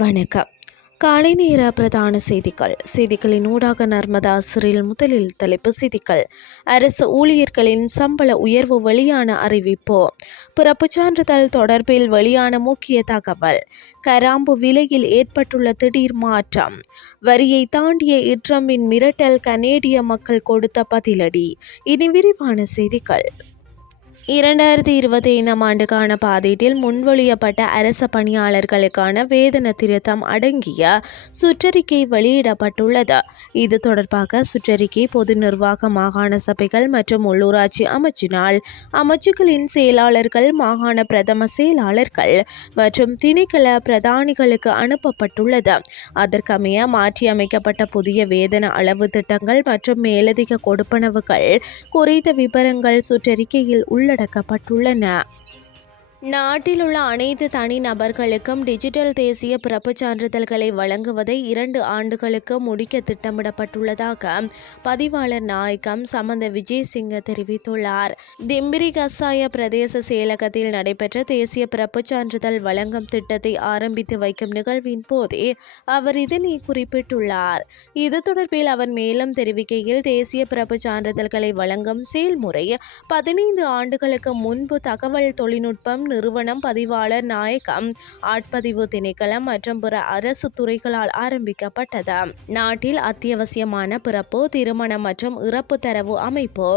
வணக்கம். காலை நேர பிரதான செய்திகள். செய்திகளின் ஊடாக நர்மதா சிறில் முதலில் தலைப்பு செய்திகள். அரசு ஊழியர்களின் சம்பள உயர்வு வெளியான அறிவிப்பு. பிறப்புச் சான்றிதழ் தொடர்பில் வெளியான முக்கிய தகவல். கராம்பு விலையில் ஏற்பட்டுள்ள திடீர் மாற்றம். வரியை தாண்டிய இட்ரம்பின் மிரட்டல் கனேடிய மக்கள் கொடுத்த பதிலடி. இனி விரிவான செய்திகள். இரண்டாயிரத்தி இருபத்தி ஐந்தாம் ஆண்டுக்கான பாதீட்டில் முன்மொழியப்பட்ட அரச பணியாளர்களுக்கான வேதன திருத்தம் அடங்கிய சுற்றறிக்கை வெளியிடப்பட்டுள்ளது. இது தொடர்பாக சுற்றறிக்கை பொது நிர்வாக மாகாண சபைகள் மற்றும் உள்ளூராட்சி அமைச்சினால் அமைச்சுகளின் செயலாளர்கள் மாகாண பிரதம செயலாளர்கள் மற்றும் திணைக்கள பிரதானிகளுக்கு அனுப்பப்பட்டுள்ளது. அதற்கமைய மாற்றியமைக்கப்பட்ட புதிய வேதன அளவு திட்டங்கள் மற்றும் மேலதிக கொடுப்பனவுகள் குறித்த விவரங்கள் சுற்றறிக்கையில் உள்ளன. உள்ளடக்கப்பட்டுள்ளன நாட்டில் உள்ள அனைத்து தனிநபர்களுக்கும் டிஜிட்டல் தேசிய பிறப்புச் சான்றிதழ்களை வழங்குவதை இரண்டு ஆண்டுகளுக்கு முடிக்க திட்டமிடப்பட்டுள்ளதாக பதிவாளர் நாயகம் சமந்த விஜயசிங்க தெரிவித்துள்ளார். திம்பிரி கசாய பிரதேச செயலகத்தில் நடைபெற்ற தேசிய பிறப்புச் சான்றிதழ் வழங்கும் திட்டத்தை ஆரம்பித்து வைக்கும் நிகழ்வின் போதே அவர் இதனை குறிப்பிட்டுள்ளார். இது தொடர்பில் அவர் மேலும் தெரிவிக்கையில் தேசிய பிறப்பு சான்றிதழ்களை வழங்கும் செயல்முறை பதினைந்து ஆண்டுகளுக்கு முன்பு தகவல் தொழில்நுட்பம் நிறுவனம் பதிவாளர் நாயகம் ஆட்பதிவு திணைக்களம் மற்றும் பிற அரசு துறைகளால் ஆரம்பிக்கப்பட்டது. நாட்டில் அத்தியாவசியமான பிறப்பு திருமணம் மற்றும் இறப்பு தரவு அமைப்பு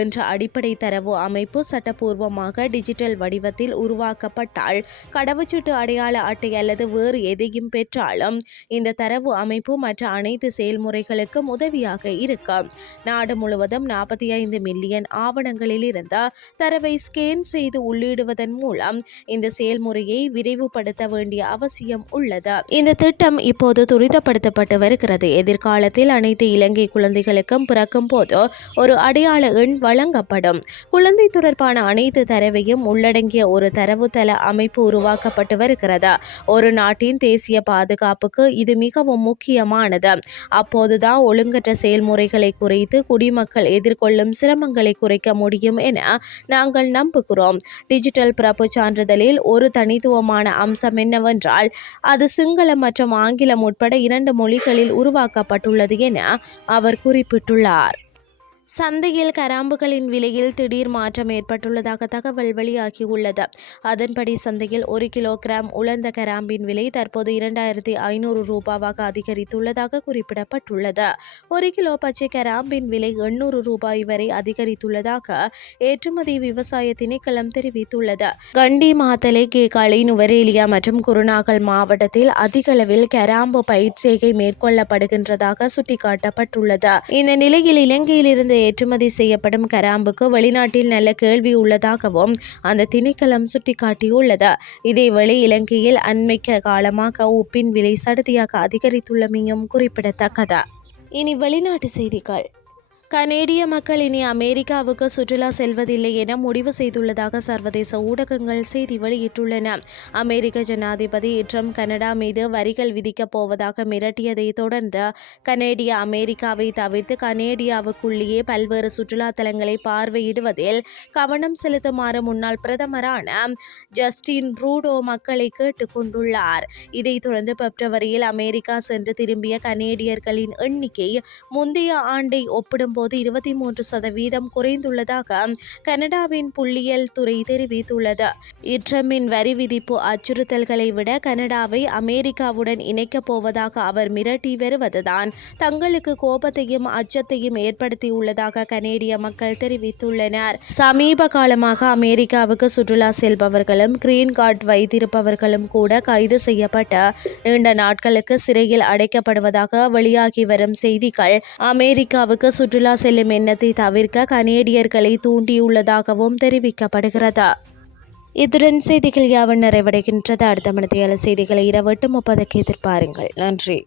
என்ற அடிப்படை தரவு அமைப்பு சட்டப்பூர்வமாக டிஜிட்டல் வடிவத்தில் உருவாக்கப்பட்டால் கடவுச்சீட்டு அடையாள அட்டை அல்லது வேறு எதையும் பெற்றாலும் இந்த தரவு அமைப்பு மற்ற அனைத்து செயல்முறைகளுக்கும் உதவியாக இருக்கும். நாடு முழுவதும் நாற்பத்தி ஐந்து மில்லியன் ஆவணங்களில் இருந்த தரவை ஸ்கேன் செய்து உள்ளிடுவதன் மூலம் இந்த செயல்முறையை விரைவுபடுத்த வேண்டிய அவசியம் உள்ளது? இந்த திட்டம் இப்போது துரிதப்படுத்தப்பட்டு வருகிறது. எதிர்காலத்தில் அனைத்து இலங்கை குழந்தைகளுக்கும் பிறக்கும் போது ஒரு அடையாள எண் வழங்கப்படும். குழந்தை தொடர்பான அனைத்து தரவையும் உள்ளடங்கிய ஒரு தரவுத்தள அமைப்பு உருவாக்கப்பட்டு வருகிறது? ஒரு நாட்டின் தேசிய பாதுகாப்புக்கு இது மிகவும் முக்கியமானது. அப்போதுதான் ஒழுங்கற்ற செயல்முறைகளை குறைத்து குடிமக்கள் எதிர்கொள்ளும் சிரமங்களை குறைக்க முடியும் என நாங்கள் நம்புகிறோம். டிஜிட்டல் பிரபு சான்றிதழில் ஒரு தனித்துவமான அம்சம் என்னவென்றால் அது சிங்களம் மற்றும் ஆங்கிலம் உட்பட இரண்டு மொழிகளில் உருவாக்கப்பட்டுள்ளது என அவர் குறிப்பிட்டுள்ளார். சந்தையில் கராம்புகளின் விலையில் திடீர் மாற்றம் ஏற்பட்டுள்ளதாக தகவல் வெளியாகியுள்ளது. அதன்படி சந்தையில் ஒரு கிலோகிராம் உலர்ந்த கராம்பின் விலை தற்போது இரண்டாயிரத்தி ஐநூறு ரூபாவாக அதிகரித்துள்ளதாக குறிப்பிடப்பட்டுள்ளது. ஒரு கிலோ பச்சை கராம்பின் விலை எண்ணூறு ரூபாய் வரை அதிகரித்துள்ளதாக ஏற்றுமதி விவசாய திணைக்களம் தெரிவித்துள்ளது. கண்டி மாத்தலை கேகாலை நுவரேலியா மற்றும் குருநாகல் மாவட்டத்தில் அதிகளவில் கராம்பு பயிர்ச்செய்கை மேற்கொள்ளப்படுகின்றதாக சுட்டிக்காட்டப்பட்டுள்ளது. இந்த நிலையில் இலங்கையிலிருந்து ஏற்றுமதி செய்யப்படும் கராம்புக்கு வெளிநாட்டில் நல்ல கேள்வி உள்ளதாகவும் அந்த திணைக்களம் சுட்டிக்காட்டியுள்ளது. இதேவேளை இலங்கையில் அண்மைக்க காலமாக உப்பின் விலை சடுதியாக அதிகரித்துள்ளமையும் குறிப்பிடத்தக்கது. இனி வெளிநாட்டு செய்திகள். கனேடிய மக்கள் இனி அமெரிக்காவுக்கு சுற்றுலா செல்வதில்லை என முடிவு செய்துள்ளதாக சர்வதேச ஊடகங்கள் செய்தி வெளியிட்டுள்ளன. அமெரிக்க ஜனாதிபதி ட்ரம்ப் கனடா மீது வரிகள் விதிக்கப் போவதாக மிரட்டியதை தொடர்ந்து கனேடிய அமெரிக்காவை தவிர்த்து கனேடியாவுக்குள்ளேயே பல்வேறு சுற்றுலா தலங்களை பார்வையிடுவதில் கவனம் செலுத்துமாறு முன்னாள் பிரதமரான ஜஸ்டின் ட்ரூடோ மக்களை கேட்டுக்கொண்டுள்ளார் இதைத் தொடர்ந்து பிப்ரவரியில் அமெரிக்கா சென்று திரும்பிய கனேடியர்களின் எண்ணிக்கை முந்தைய ஆண்டை ஒப்பிடும்போது தற்போது இருபத்தி மூன்று சதவீதம் குறைந்துள்ளதாக கனடாவின் புள்ளியியல் துறை தெரிவித்துள்ளது. இட்ரமின் வரி விதிப்பு அச்சுறுத்தல்களை விட கனடாவை அமெரிக்காவுடன் இணைக்கப் போவதாக அவர் மிரட்டி வருவதுதான். தங்களுக்கு கோபத்தையும் அச்சத்தையும் ஏற்படுத்தியுள்ளதாக கனேடிய மக்கள் தெரிவித்துள்ளனர். சமீப காலமாக அமெரிக்காவுக்கு சுற்றுலா செல்பவர்களும் கிரீன் கார்டு வைத்திருப்பவர்களும் கூட கைது செய்யப்பட்ட நீண்ட நாட்களுக்கு சிறையில் அடைக்கப்படுவதாக வெளியாகி வரும் செய்திகள் அமெரிக்காவுக்கு சுற்றுலா செல்லும் எண்ணத்தை தவிர்க்க கனேடியர்களை தூண்டியுள்ளதாகவும் தெரிவிக்கப்படுகிறது. இத்துடன் செய்திகள் யாவன் நிறைவடைகின்றது. அடுத்த மனதியால செய்திகளை இரவு எட்டு முப்பதுக்கு எதிர்பாருங்கள். நன்றி.